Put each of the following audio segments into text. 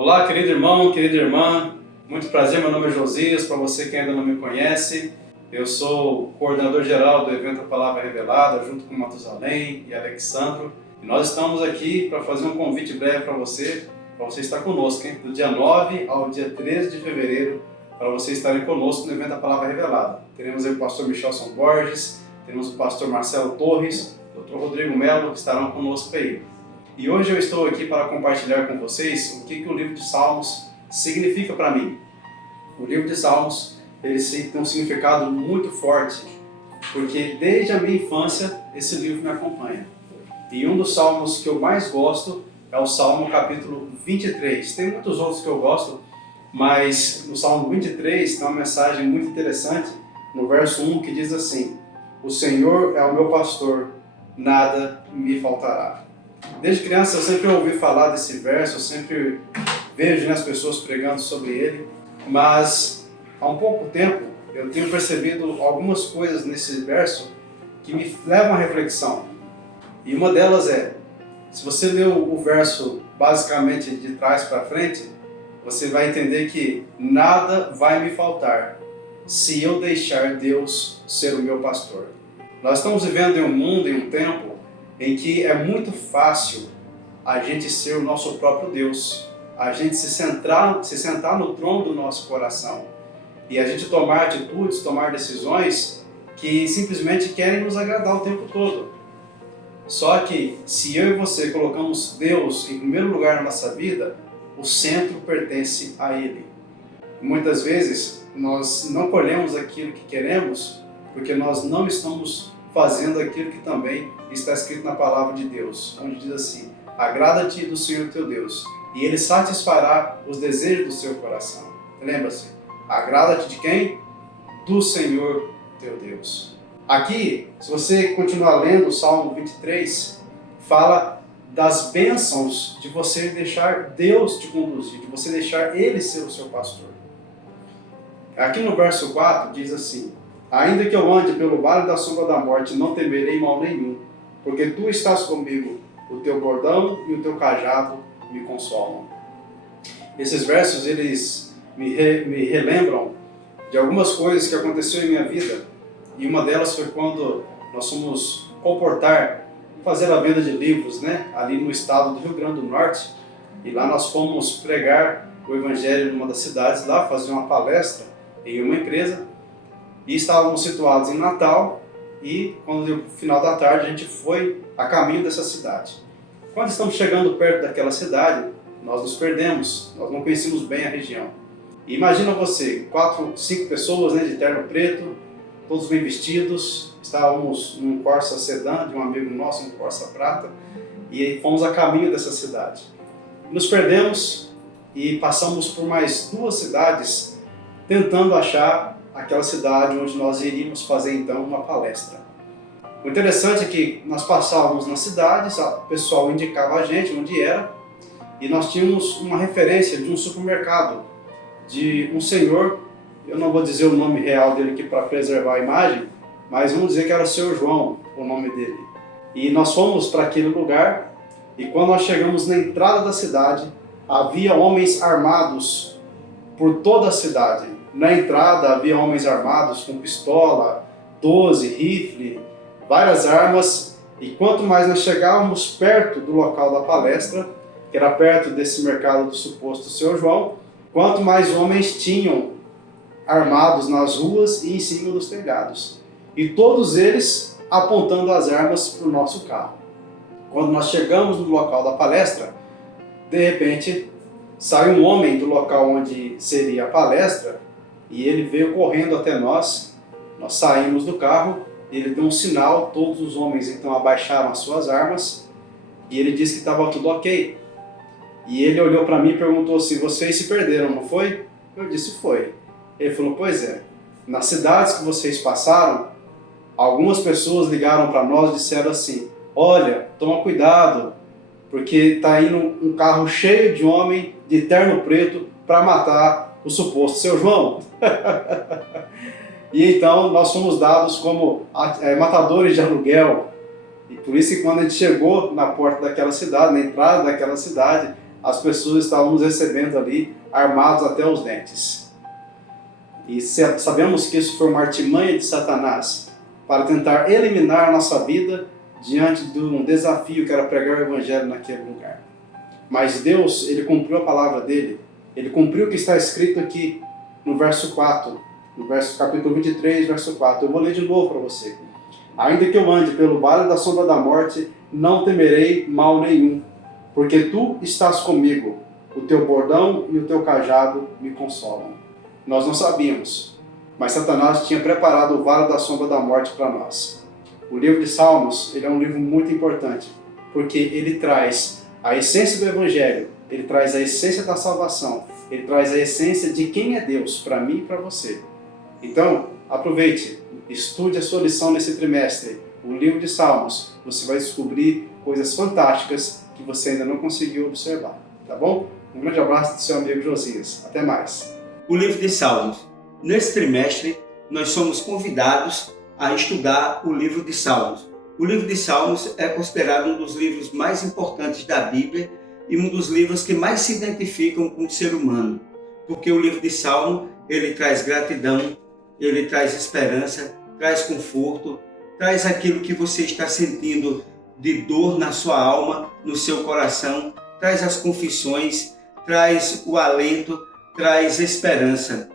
Olá, querido irmão, querida irmã. Muito prazer, meu nome é Josias. Para você que ainda não me conhece, eu sou o coordenador geral do evento A Palavra Revelada, junto com Matusalém e Alexandro. E nós estamos aqui para fazer um convite breve para você estar conosco, hein? Do dia 9 ao dia 13 de fevereiro, para você estarem conosco no evento A Palavra Revelada. Teremos aí o pastor Michelson Borges, teremos o pastor Marcelo Torres, o Dr. Rodrigo Melo, que estarão conosco aí. E hoje eu estou aqui para compartilhar com vocês o que o livro de Salmos significa para mim. O livro de Salmos ele tem um significado muito forte, porque desde a minha infância esse livro me acompanha. E um dos salmos que eu mais gosto é o Salmo capítulo 23. Tem muitos outros que eu gosto, mas no Salmo 23 tem uma mensagem muito interessante, no verso 1, que diz assim: "O Senhor é o meu pastor, nada me faltará." Desde criança eu sempre ouvi falar desse verso, eu sempre vejo as pessoas pregando sobre ele, mas há um pouco tempo eu tenho percebido algumas coisas nesse verso que me levam à reflexão. E uma delas é, se você ler o verso basicamente de trás para frente, você vai entender que nada vai me faltar se eu deixar Deus ser o meu pastor. Nós estamos vivendo em um mundo, em um tempo, em que é muito fácil a gente ser o nosso próprio Deus, a gente se sentar no trono do nosso coração e a gente tomar atitudes, tomar decisões que simplesmente querem nos agradar o tempo todo. Só que se eu e você colocamos Deus em primeiro lugar na nossa vida, o centro pertence a Ele. Muitas vezes nós não colhemos aquilo que queremos porque nós não estamos fazendo aquilo que também está escrito na palavra de Deus, onde diz assim: agrada-te do Senhor teu Deus, e Ele satisfará os desejos do seu coração. Lembra-se, agrada-te de quem? Do Senhor teu Deus. Aqui, se você continuar lendo o Salmo 23, fala das bênçãos de você deixar Deus te conduzir, de você deixar Ele ser o seu pastor. Aqui no verso 4 diz assim: ainda que eu ande pelo vale da sombra da morte, não temerei mal nenhum, porque tu estás comigo, o teu bordão e o teu cajado me consolam. Esses versos, eles me relembram de algumas coisas que aconteceram em minha vida, e uma delas foi quando nós fomos fazer a venda de livros, ali no estado do Rio Grande do Norte, e lá nós fomos pregar o evangelho numa das cidades, lá fazer uma palestra em uma empresa. E estávamos situados em Natal e, quando deu o final da tarde, a gente foi a caminho dessa cidade. Quando estamos chegando perto daquela cidade, nós nos perdemos, nós não conhecíamos bem a região. E imagina você, 4, 5 pessoas de terno preto, todos bem vestidos, estávamos num Corsa sedã de um amigo nosso, um Corsa prata, e fomos a caminho dessa cidade. Nos perdemos e passamos por mais 2 cidades tentando achar aquela cidade onde nós iríamos fazer então uma palestra. O interessante é que nós passávamos nas cidades, o pessoal indicava a gente onde era, e nós tínhamos uma referência de um supermercado, de um senhor, eu não vou dizer o nome real dele aqui para preservar a imagem, mas vamos dizer que era o Seu João, o nome dele. E nós fomos para aquele lugar, e quando nós chegamos na entrada da cidade, havia homens armados por toda a cidade. Na entrada havia homens armados com pistola, 12, rifle, várias armas, e quanto mais nós chegávamos perto do local da palestra, que era perto desse mercado do suposto Seu João, quanto mais homens tinham armados nas ruas e em cima dos telhados. E todos eles apontando as armas para o nosso carro. Quando nós chegamos no local da palestra, de repente sai um homem do local onde seria a palestra, e ele veio correndo até nós saímos do carro, ele deu um sinal, todos os homens então abaixaram as suas armas, e ele disse que estava tudo ok. E ele olhou para mim e perguntou assim: vocês se perderam, não foi? Eu disse: foi. Ele falou: pois é, nas cidades que vocês passaram, algumas pessoas ligaram para nós e disseram assim: olha, toma cuidado, porque está indo um carro cheio de homem de terno preto para matar o suposto Seu João. E então nós fomos dados como matadores de aluguel. E por isso que quando a gente chegou na porta daquela cidade, na entrada daquela cidade, as pessoas estavam nos recebendo ali armados até os dentes. E sabemos que isso foi uma artimanha de Satanás para tentar eliminar a nossa vida diante de um desafio que era pregar o Evangelho naquele lugar. Mas Deus, Ele cumpriu a palavra dEle, Ele cumpriu o que está escrito aqui no verso 4, no capítulo 23, verso 4. Eu vou ler de novo para você. Ainda que eu ande pelo vale da sombra da morte, não temerei mal nenhum, porque tu estás comigo, o teu bordão e o teu cajado me consolam. Nós não sabíamos, mas Satanás tinha preparado o vale da sombra da morte para nós. O livro de Salmos, ele é um livro muito importante, porque ele traz a essência do Evangelho, ele traz a essência da salvação, ele traz a essência de quem é Deus para mim e para você. Então, aproveite, estude a sua lição nesse trimestre, o livro de Salmos. Você vai descobrir coisas fantásticas que você ainda não conseguiu observar, tá bom? Um grande abraço do seu amigo Josias. Até mais. O livro de Salmos. Nesse trimestre, nós somos convidados a estudar o livro de Salmos. O livro de Salmos é considerado um dos livros mais importantes da Bíblia e um dos livros que mais se identificam com o ser humano, porque o livro de Salmo, ele traz gratidão, ele traz esperança, traz conforto, traz aquilo que você está sentindo de dor na sua alma, no seu coração, traz as confissões, traz o alento, traz esperança.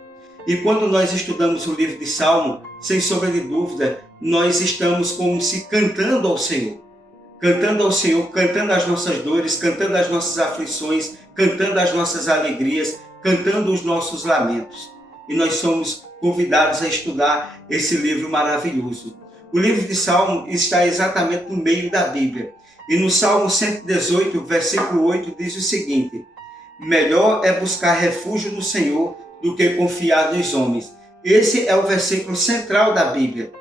E quando nós estudamos o livro de Salmo, sem sombra de dúvida, nós estamos como se cantando ao Senhor, cantando as nossas dores, cantando as nossas aflições, cantando as nossas alegrias, cantando os nossos lamentos. E nós somos convidados a estudar esse livro maravilhoso. O livro de Salmo está exatamente no meio da Bíblia. E no Salmo 118, versículo 8, diz o seguinte: melhor é buscar refúgio no Senhor do que confiar nos homens. Esse é o versículo central da Bíblia.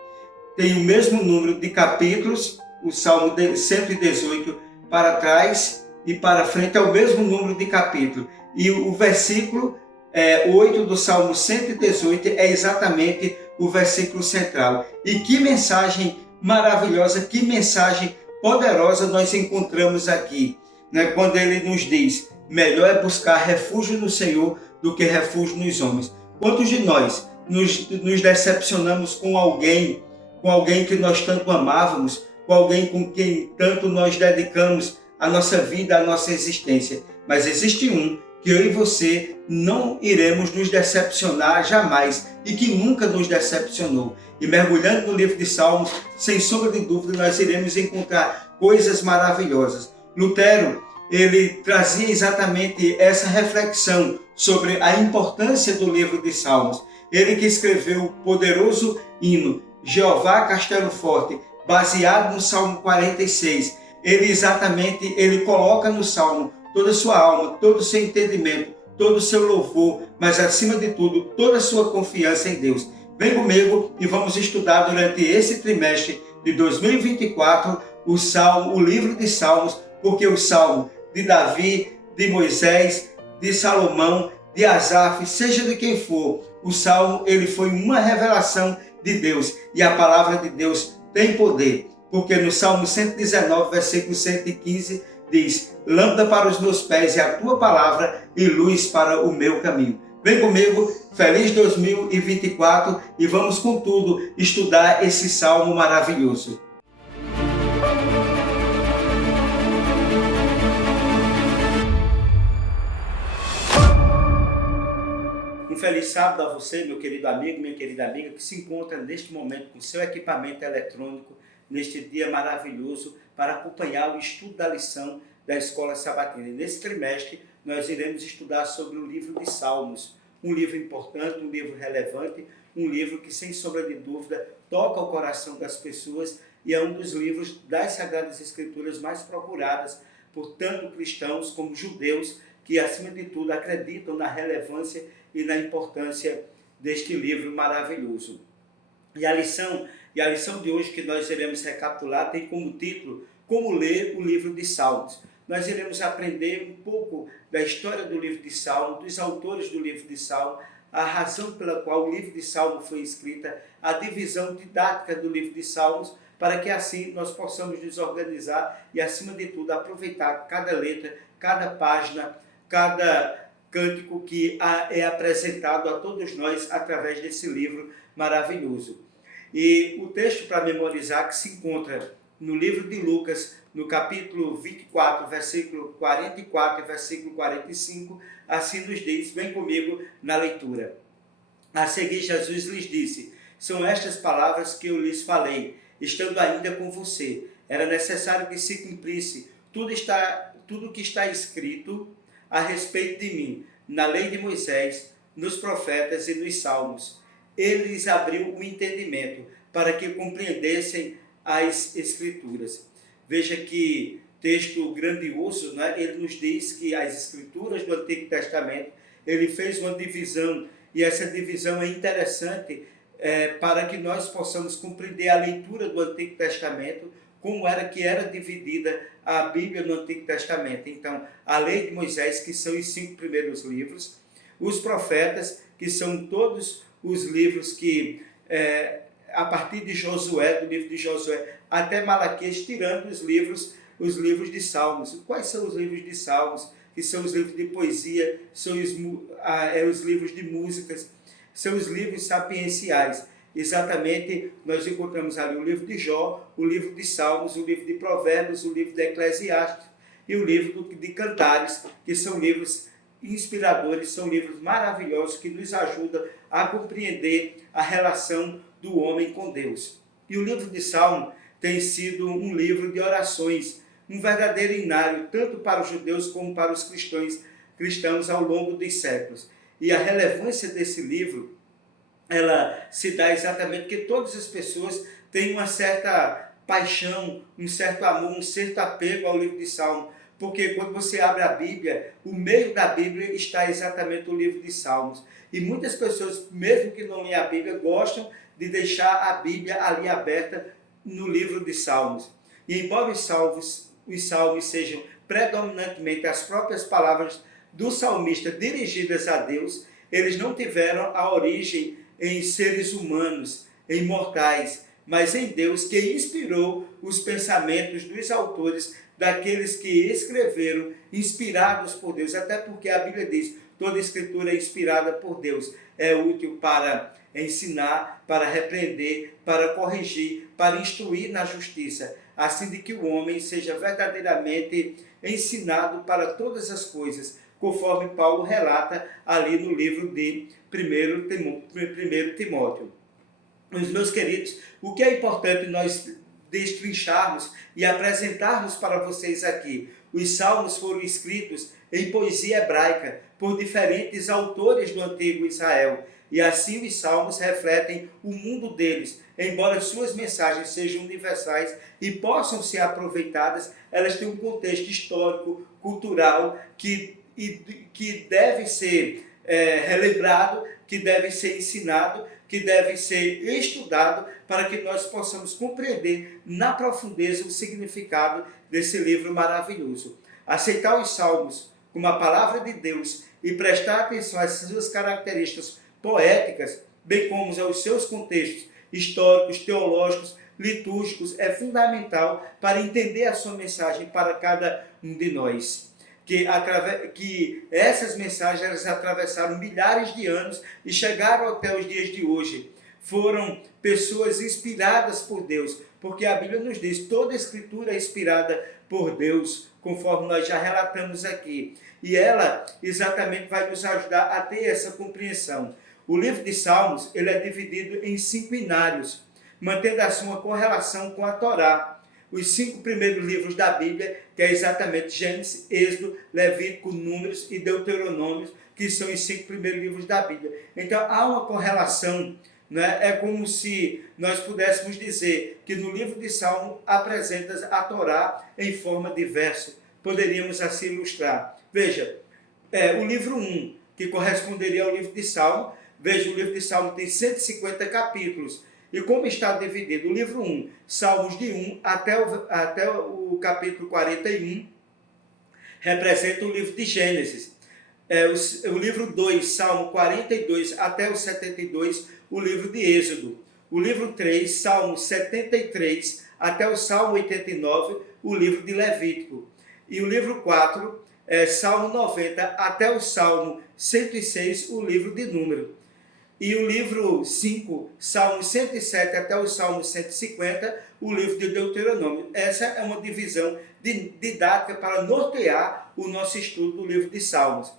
Tem o mesmo número de capítulos, o Salmo 118 para trás e para frente é o mesmo número de capítulos. E o versículo 8 do Salmo 118 é exatamente o versículo central. E que mensagem maravilhosa, que mensagem poderosa nós encontramos aqui, né? Quando ele nos diz: melhor é buscar refúgio no Senhor do que refúgio nos homens. Quantos de nós nos decepcionamos com alguém que nós tanto amávamos, com alguém com quem tanto nós dedicamos a nossa vida, a nossa existência? Mas existe um que eu e você não iremos nos decepcionar jamais e que nunca nos decepcionou. E mergulhando no livro de Salmos, sem sombra de dúvida, nós iremos encontrar coisas maravilhosas. Lutero, ele trazia exatamente essa reflexão sobre a importância do livro de Salmos. Ele que escreveu o poderoso hino Jeová Castelo Forte, baseado no Salmo 46. Ele coloca no Salmo toda a sua alma, todo o seu entendimento, todo o seu louvor, mas acima de tudo, toda a sua confiança em Deus. Vem comigo e vamos estudar durante esse trimestre de 2024 o livro de Salmos, porque o Salmo de Davi, de Moisés, de Salomão, de Asaf, seja de quem for, o Salmo ele foi uma revelação de Deus e a palavra de Deus tem poder, porque no Salmo 119, versículo 115, diz: lâmpada para os meus pés é a tua palavra e luz para o meu caminho. Vem comigo, feliz 2024 e vamos com tudo estudar esse salmo maravilhoso. Um feliz sábado a você, meu querido amigo, minha querida amiga, que se encontra neste momento com seu equipamento eletrônico, neste dia maravilhoso, para acompanhar o estudo da lição da Escola Sabatina. E nesse trimestre, nós iremos estudar sobre o livro de Salmos, um livro importante, um livro relevante, um livro que, sem sombra de dúvida, toca o coração das pessoas e é um dos livros das Sagradas Escrituras mais procuradas por tanto cristãos como judeus, que, acima de tudo, acreditam na relevância e na importância deste livro maravilhoso. E a lição de hoje que nós iremos recapitular tem como título Como Ler o Livro de Salmos. Nós iremos aprender um pouco da história do livro de Salmos, dos autores do livro de Salmos, a razão pela qual o livro de Salmos foi escrita, a divisão didática do livro de Salmos, para que assim nós possamos nos organizar e, acima de tudo, aproveitar cada letra, cada página, cada cântico que é apresentado a todos nós através desse livro maravilhoso. E o texto para memorizar que se encontra no livro de Lucas, no capítulo 24, versículo 44 e versículo 45, assim nos diz, vem comigo na leitura. A seguir, Jesus lhes disse, são estas palavras que eu lhes falei, estando ainda com você. Era necessário que se cumprisse tudo que está escrito a respeito de mim, na lei de Moisés, nos profetas e nos salmos. Ele lhes abriu o entendimento para que compreendessem as Escrituras. Veja que texto grandioso, né? Ele nos diz que as Escrituras do Antigo Testamento, ele fez uma divisão, e essa divisão é interessante para que nós possamos compreender a leitura do Antigo Testamento, como era que era dividida a Bíblia no Antigo Testamento. Então, a lei de Moisés, que são os 5 primeiros livros, os profetas, que são todos os livros que, a partir de Josué, do livro de Josué, até Malaquias, tirando os livros de Salmos. Quais são os livros de Salmos? Que são os livros de poesia, são os livros de músicas, são os livros sapienciais. Exatamente, nós encontramos ali o livro de Jó, o livro de Salmos, o livro de Provérbios, o livro de Eclesiastes e o livro de Cantares, que são livros inspiradores, são livros maravilhosos que nos ajudam a compreender a relação do homem com Deus. E o livro de Salmo tem sido um livro de orações, um verdadeiro inário, tanto para os judeus como para os cristãos ao longo dos séculos. E a relevância desse livro, ela se dá exatamente porque todas as pessoas têm uma certa paixão, um certo amor, um certo apego ao livro de Salmo. Porque quando você abre a Bíblia, o meio da Bíblia está exatamente o livro de Salmos. E muitas pessoas, mesmo que não leem a Bíblia, gostam de deixar a Bíblia ali aberta no livro de Salmos. E embora os salmos sejam predominantemente as próprias palavras do salmista dirigidas a Deus, eles não tiveram a origem em seres humanos, em mortais, mas em Deus, que inspirou os pensamentos dos autores, daqueles que escreveram, inspirados por Deus, até porque a Bíblia diz, toda escritura é inspirada por Deus, é útil para ensinar, para repreender, para corrigir, para instruir na justiça, assim de que o homem seja verdadeiramente ensinado para todas as coisas, conforme Paulo relata ali no livro de 1 Timóteo. Os meus queridos, o que é importante nós destrincharmos e apresentarmos para vocês aqui? Os salmos foram escritos em poesia hebraica por diferentes autores do antigo Israel, e assim os salmos refletem o mundo deles. Embora suas mensagens sejam universais e possam ser aproveitadas, elas têm um contexto histórico, cultural, que deve ser relembrado, que deve ser ensinado, que deve ser estudado para que nós possamos compreender na profundeza o significado desse livro maravilhoso. Aceitar os salmos como a palavra de Deus e prestar atenção às suas características poéticas, bem como aos seus contextos históricos, teológicos, litúrgicos, é fundamental para entender a sua mensagem para cada um de nós. Que essas mensagens elas atravessaram milhares de anos e chegaram até os dias de hoje. Foram pessoas inspiradas por Deus, porque a Bíblia nos diz, toda a escritura é inspirada por Deus, conforme nós já relatamos aqui. E ela exatamente vai nos ajudar a ter essa compreensão. O livro de Salmos ele é dividido em 5 inários, mantendo assim uma correlação com a Torá. Os 5 primeiros livros da Bíblia, que é exatamente Gênesis, Êxodo, Levítico, Números e Deuteronômio, que são os 5 primeiros livros da Bíblia. Então há uma correlação, né? É como se nós pudéssemos dizer que no livro de Salmo apresenta a Torá em forma de verso. Poderíamos assim ilustrar. Veja, o livro 1, que corresponderia ao livro de Salmo, veja, o livro de Salmo tem 150 capítulos. E como está dividido o livro 1, Salmos de 1 até o capítulo 41, representa o livro de Gênesis. O livro 2, Salmo 42 até o 72, o livro de Êxodo. O livro 3, Salmo 73 até o Salmo 89, o livro de Levítico. E o livro 4, Salmo 90 até o Salmo 106, o livro de Número. E o livro 5, Salmo 107 até o Salmo 150, o livro de Deuteronômio. Essa é uma divisão didática para nortear o nosso estudo do livro de Salmos.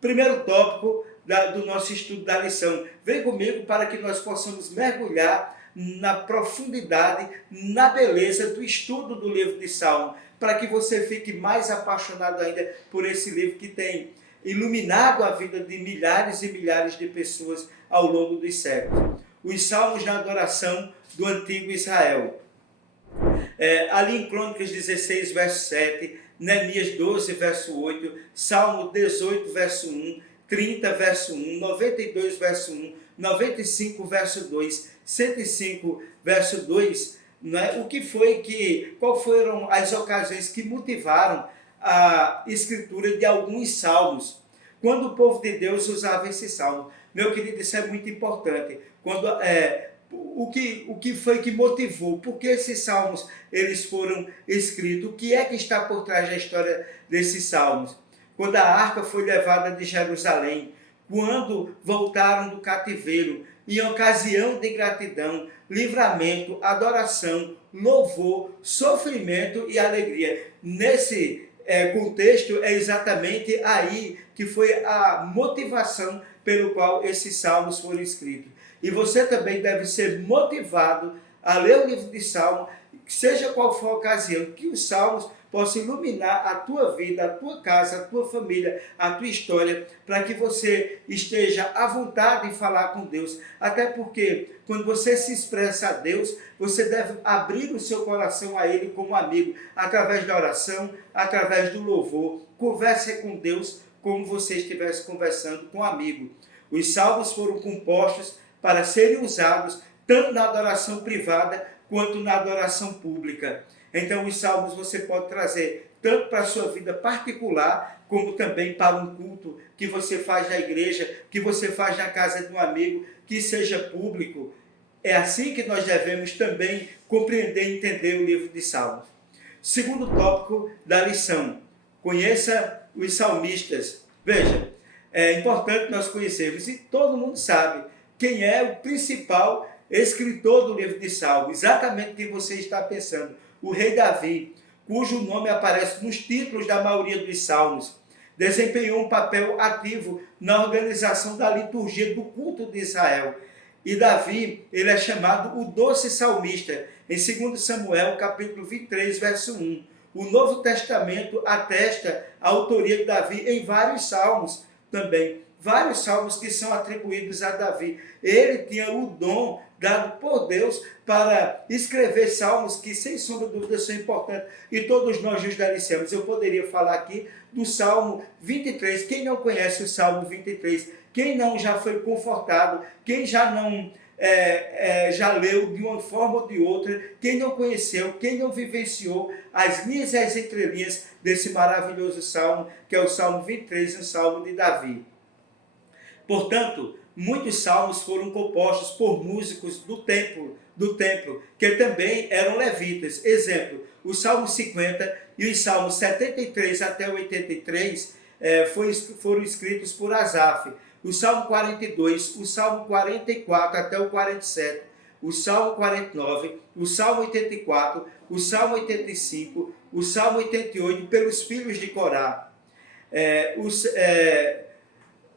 Primeiro tópico do nosso estudo da lição. Vem comigo para que nós possamos mergulhar na profundidade, na beleza do estudo do livro de Salmos, para que você fique mais apaixonado ainda por esse livro que tem iluminado a vida de milhares e milhares de pessoas ao longo dos séculos. Os Salmos na adoração do antigo Israel. Ali em Crônicas 16, verso 7, Neemias 12, verso 8, Salmo 18, verso 1, 30, verso 1, 92, verso 1, 95, verso 2, 105, verso 2, né? Qual foram as ocasiões que motivaram a escritura de alguns salmos, quando o povo de Deus usava esse salmo. Meu querido, isso é muito importante. O que foi que motivou? Por que esses salmos eles foram escritos? O que é que está por trás da história desses salmos? Quando a arca foi levada de Jerusalém, quando voltaram do cativeiro, em ocasião de gratidão, livramento, adoração, louvor, sofrimento e alegria. Nesse contexto, é exatamente aí que foi a motivação pelo qual esses salmos foram escritos. E você também deve ser motivado a ler o livro de Salmos, seja qual for a ocasião, que os salmos possam iluminar a tua vida, a tua casa, a tua família, a tua história, para que você esteja à vontade em falar com Deus. Até porque, quando você se expressa a Deus, você deve abrir o seu coração a Ele como amigo, através da oração, através do louvor. Converse com Deus como você estivesse conversando com um amigo. Os salmos foram compostos para serem usados tanto na adoração privada quanto na adoração pública. Então, os salmos você pode trazer tanto para a sua vida particular, como também para um culto que você faz na igreja, que você faz na casa de um amigo, que seja público. É assim que nós devemos também compreender e entender o livro de Salmos. Segundo tópico da lição, conheça os salmistas. Veja, é importante nós conhecermos, e todo mundo sabe quem é o principal escritor do livro de Salmos, exatamente quem você está pensando, o rei Davi, cujo nome aparece nos títulos da maioria dos salmos. Desempenhou um papel ativo na organização da liturgia do culto de Israel. E Davi, ele é chamado o doce salmista, em 2 Samuel, capítulo 23, verso 1. O Novo Testamento atesta a autoria de Davi em vários salmos também. Vários salmos que são atribuídos a Davi. Ele tinha o dom dado por Deus para escrever salmos que, sem sombra de dúvida, são importantes. E todos nós nos deliciamos. Eu poderia falar aqui do Salmo 23. Quem não conhece o Salmo 23? Quem não já foi confortado? Quem já não já leu de uma forma ou de outra? Quem não conheceu? Quem não vivenciou as linhas e as entrelinhas desse maravilhoso salmo, que é o Salmo 23, o Salmo de Davi? Portanto, muitos salmos foram compostos por músicos do templo, que também eram levitas. Exemplo, o Salmo 50 e os Salmos 73 até 83 foram escritos por Asaf. O Salmo 42, o Salmo 44 até o 47, o Salmo 49, o Salmo 84, o Salmo 85, o Salmo 88 pelos filhos de Corá.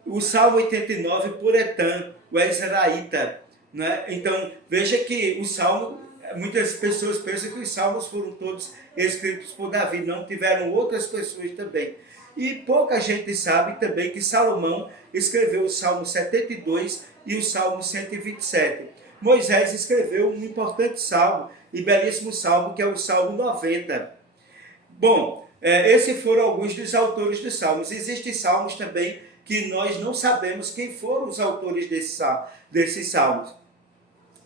O Salmo 89 por Etan, o Ezraíta. Né? Então, veja que o Salmo, muitas pessoas pensam que os Salmos foram todos escritos por Davi, não tiveram outras pessoas também. E pouca gente sabe também que Salomão escreveu o Salmo 72 e o Salmo 127. Moisés escreveu um importante salmo e belíssimo salmo, que é o Salmo 90. Bom, esses foram alguns dos autores dos salmos. Existem salmos também que nós não sabemos quem foram os autores desses salmos.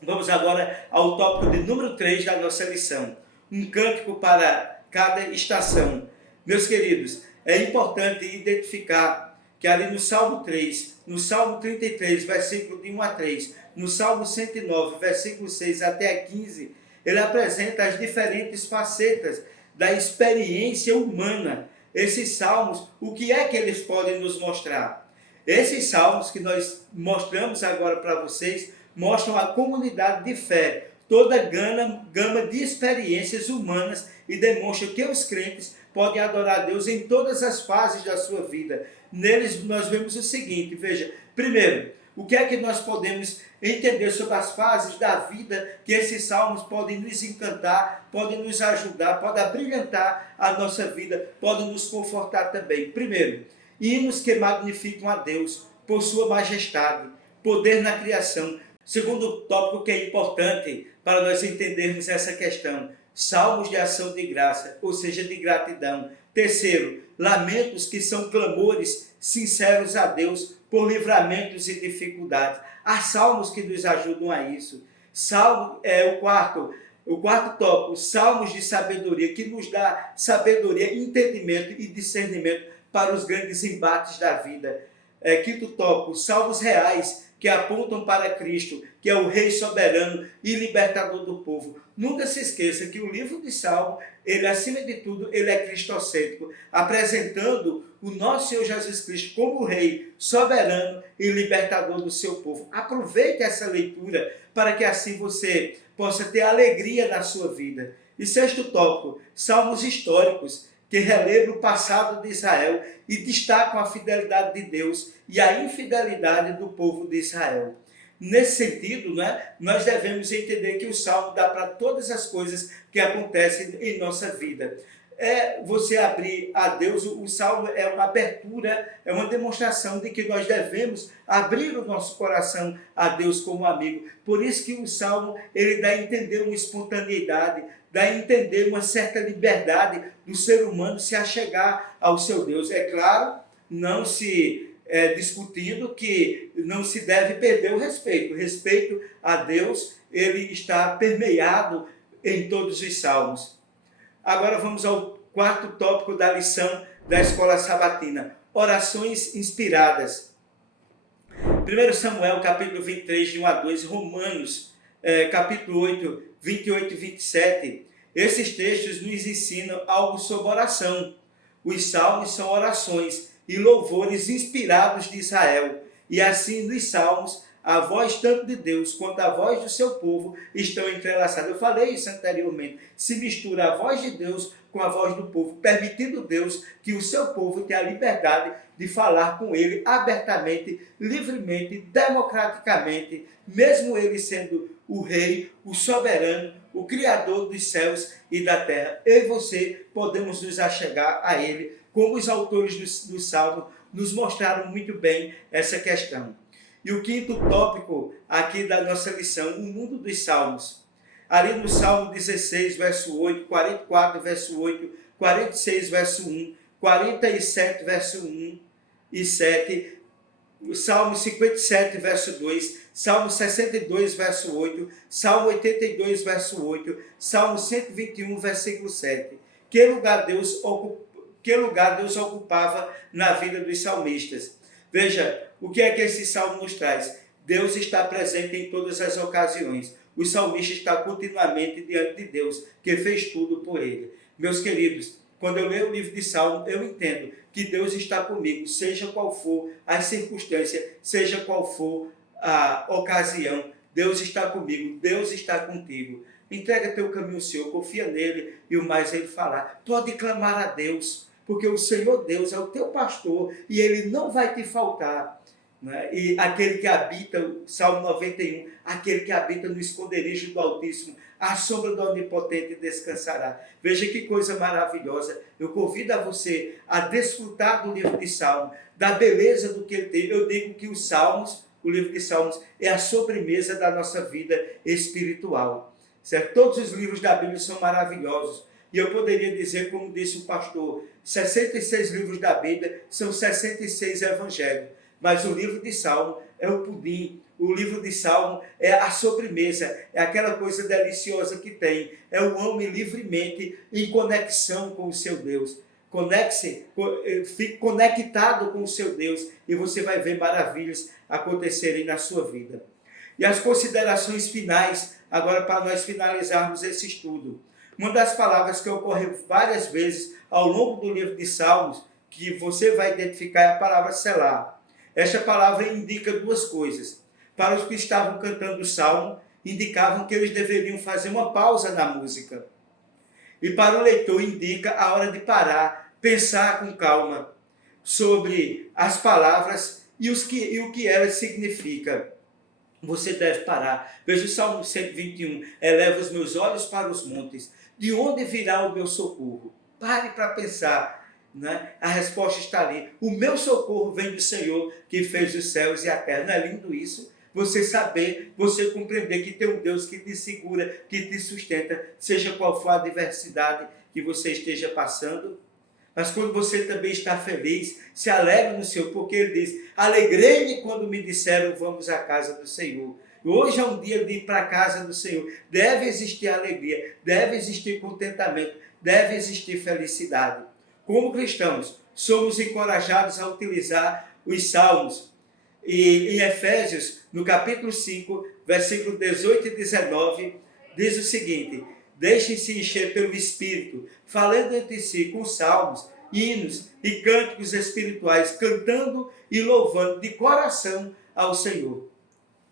Vamos agora ao tópico de número 3 da nossa lição. Um cântico para cada estação. Meus queridos, é importante identificar que ali no Salmo 3, no Salmo 33, versículo de 1 a 3, no Salmo 109, versículo 6 até 15, ele apresenta as diferentes facetas da experiência humana Esses salmos, o que é que eles podem nos mostrar? Esses salmos que nós mostramos agora para vocês, mostram a comunidade de fé, toda a gama de experiências humanas e demonstram que os crentes podem adorar a Deus em todas as fases da sua vida. Neles nós vemos o seguinte, veja, primeiro, o que é que nós podemos entender sobre as fases da vida que esses salmos podem nos encantar, podem nos ajudar, podem abrilhantar a nossa vida, podem nos confortar também. Primeiro, hinos que magnificam a Deus por sua majestade, poder na criação. Segundo tópico que é importante para nós entendermos essa questão, salmos de ação de graça, ou seja, de gratidão. Terceiro, lamentos que são clamores sinceros a Deus por livramentos e dificuldades. Há salmos que nos ajudam a isso. Salmo é o quarto tópico, salmos de sabedoria, que nos dá sabedoria, entendimento e discernimento para os grandes embates da vida. Quinto tópico, salmos reais, que apontam para Cristo, que é o Rei soberano e libertador do povo. Nunca se esqueça que o livro de Salmo, ele acima de tudo, ele é cristocêntrico, apresentando o nosso Senhor Jesus Cristo como o Rei soberano e libertador do seu povo. Aproveite essa leitura para que assim você possa ter alegria na sua vida. E sexto tópico, salmos históricos, que relembram o passado de Israel e destacam a fidelidade de Deus e a infidelidade do povo de Israel. Nesse sentido, nós devemos entender que o Salmo dá para todas as coisas que acontecem em nossa vida. Você abrir a Deus, o Salmo é uma abertura, é uma demonstração de que nós devemos abrir o nosso coração a Deus como amigo. Por isso que o Salmo, ele dá a entender uma espontaneidade, dá a entender uma certa liberdade do ser humano se achegar ao seu Deus. É claro, não se discutindo que não se deve perder o respeito. O respeito a Deus, ele está permeado em todos os salmos. Agora vamos ao quarto tópico da lição da Escola Sabatina. Orações inspiradas. 1 Samuel, capítulo 23, de 1 a 2, Romanos, capítulo 8, 28 e 27. Esses textos nos ensinam algo sobre oração. Os salmos são orações e louvores inspirados de Israel. E assim, nos salmos, a voz tanto de Deus quanto a voz do seu povo estão entrelaçadas. Eu falei isso anteriormente. Se mistura a voz de Deus com a voz do povo, permitindo Deus que o seu povo tenha a liberdade de falar com ele abertamente, livremente, democraticamente, mesmo ele sendo o rei, o soberano, o criador dos céus e da terra. Eu e você podemos nos achegar a ele, como os autores do Salmo nos mostraram muito bem essa questão. E o quinto tópico aqui da nossa lição, o mundo dos salmos. Ali no Salmo 16, verso 8, 44, verso 8, 46, verso 1, 47, verso 1 e 7, Salmo 57, verso 2, Salmo 62, verso 8, Salmo 82, verso 8, Salmo 121, versículo 7. Que lugar Deus ocupava na vida dos salmistas? Veja, o que é que esse salmo nos traz? Deus está presente em todas as ocasiões. O salmista está continuamente diante de Deus, que fez tudo por ele. Meus queridos, quando eu leio o livro de Salmo, eu entendo que Deus está comigo, seja qual for a circunstância, seja qual for a ocasião. Deus está comigo, Deus está contigo. Entrega teu caminho ao Senhor, confia nele e o mais ele falar. Pode clamar a Deus, porque o Senhor Deus é o teu pastor e ele não vai te faltar. E aquele que habita, Salmo 91, aquele que habita no esconderijo do Altíssimo, à sombra do Onipotente descansará. Veja que coisa maravilhosa. Eu convido a você a desfrutar do livro de Salmo, da beleza do que ele tem. Eu digo que os Salmos, o livro de Salmos, é a sobremesa da nossa vida espiritual. Certo? Todos os livros da Bíblia são maravilhosos. E eu poderia dizer, como disse o pastor, 66 livros da Bíblia são 66 evangelhos. Mas o livro de Salmo é o pudim, o livro de Salmo é a sobremesa, é aquela coisa deliciosa que tem. É o homem livremente em conexão com o seu Deus. Conecte-se, fique conectado com o seu Deus e você vai ver maravilhas acontecerem na sua vida. E as considerações finais, agora para nós finalizarmos esse estudo. Uma das palavras que ocorre várias vezes ao longo do livro de Salmos, que você vai identificar, é a palavra selar. Esta palavra indica duas coisas. Para os que estavam cantando o salmo, indicavam que eles deveriam fazer uma pausa na música. E para o leitor indica a hora de parar, pensar com calma sobre as palavras e o que elas significam. Você deve parar. Veja o Salmo 121. Eleva os meus olhos para os montes. De onde virá o meu socorro? Pare para pensar. Né? A resposta está ali. O meu socorro vem do Senhor que fez os céus e a terra. Não é lindo isso? Você saber, você compreender que tem um Deus que te segura, que te sustenta, seja qual for a adversidade que você esteja passando. Mas quando você também está feliz, se alegra no Senhor, porque Ele diz, alegrei-me quando me disseram, vamos à casa do Senhor. Hoje é um dia de ir para a casa do Senhor. Deve existir alegria, deve existir contentamento, deve existir felicidade. Como cristãos, somos encorajados a utilizar os salmos. E em Efésios, no capítulo 5, versículo 18 e 19, diz o seguinte: deixem-se encher pelo Espírito, falando entre si com salmos, hinos e cânticos espirituais, cantando e louvando de coração ao Senhor.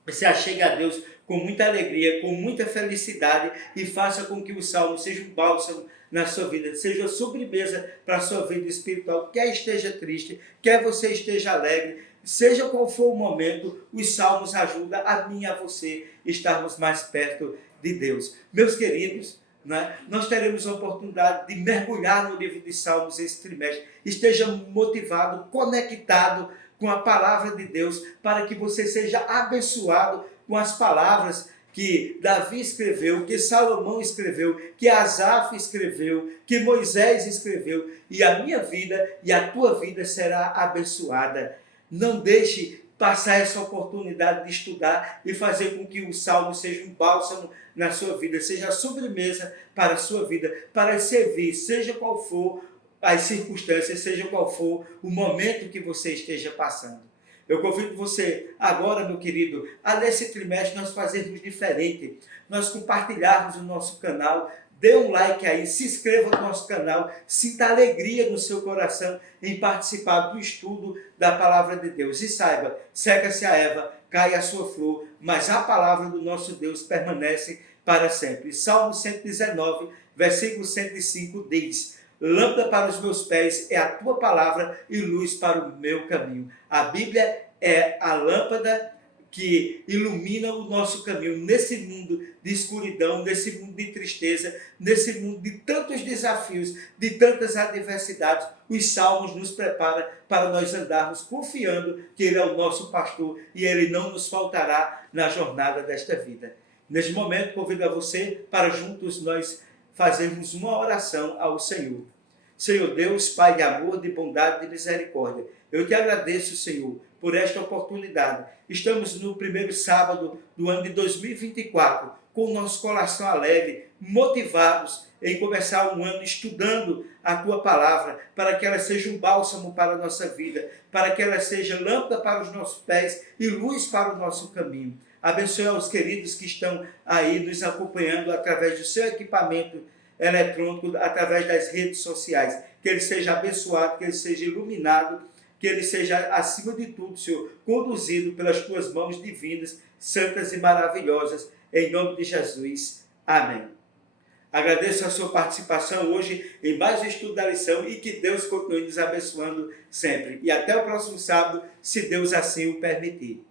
Se achegue a Deus com muita alegria, com muita felicidade e faça com que o salmo seja um bálsamo na sua vida, seja sobremesa para a sua vida espiritual, quer esteja triste, quer você esteja alegre, seja qual for o momento, os salmos ajudam a mim e a você estarmos mais perto de Deus. Meus queridos, né, nós teremos a oportunidade de mergulhar no livro de Salmos esse trimestre. Esteja motivado, conectado com a palavra de Deus, para que você seja abençoado com as palavras que Davi escreveu, que Salomão escreveu, que Asaf escreveu, que Moisés escreveu, e a minha vida e a tua vida será abençoada. Não deixe passar essa oportunidade de estudar e fazer com que o salmo seja um bálsamo na sua vida, seja a sobremesa para a sua vida, para servir, seja qual for as circunstâncias, seja qual for o momento que você esteja passando. Eu convido você agora, meu querido, a nesse trimestre nós fazermos diferente, nós compartilharmos o nosso canal. Dê um like aí, se inscreva no nosso canal, sinta alegria no seu coração em participar do estudo da Palavra de Deus. E saiba, seca-se a erva, cai a sua flor, mas a palavra do nosso Deus permanece para sempre. Salmo 119, versículo 105 diz: lâmpada para os meus pés é a tua palavra e luz para o meu caminho. A Bíblia é a lâmpada que ilumina o nosso caminho nesse mundo de escuridão, nesse mundo de tristeza, nesse mundo de tantos desafios, de tantas adversidades. Os salmos nos preparam para nós andarmos confiando que Ele é o nosso pastor e Ele não nos faltará na jornada desta vida. Neste momento, convido a você para juntos nós fazermos uma oração ao Senhor. Senhor Deus, Pai de amor, de bondade e de misericórdia, eu te agradeço, Senhor, por esta oportunidade. Estamos no primeiro sábado do ano de 2024, com o nosso coração alegre, motivados em começar um ano estudando a Tua Palavra, para que ela seja um bálsamo para a nossa vida, para que ela seja lâmpada para os nossos pés e luz para o nosso caminho. Abençoe aos queridos que estão aí nos acompanhando através do seu equipamento eletrônico, através das redes sociais. Que ele seja abençoado, que ele seja iluminado, que ele seja, acima de tudo, Senhor, conduzido pelas tuas mãos divinas, santas e maravilhosas, em nome de Jesus. Amém. Agradeço a sua participação hoje em mais um estudo da lição e que Deus continue nos abençoando sempre. E até o próximo sábado, se Deus assim o permitir.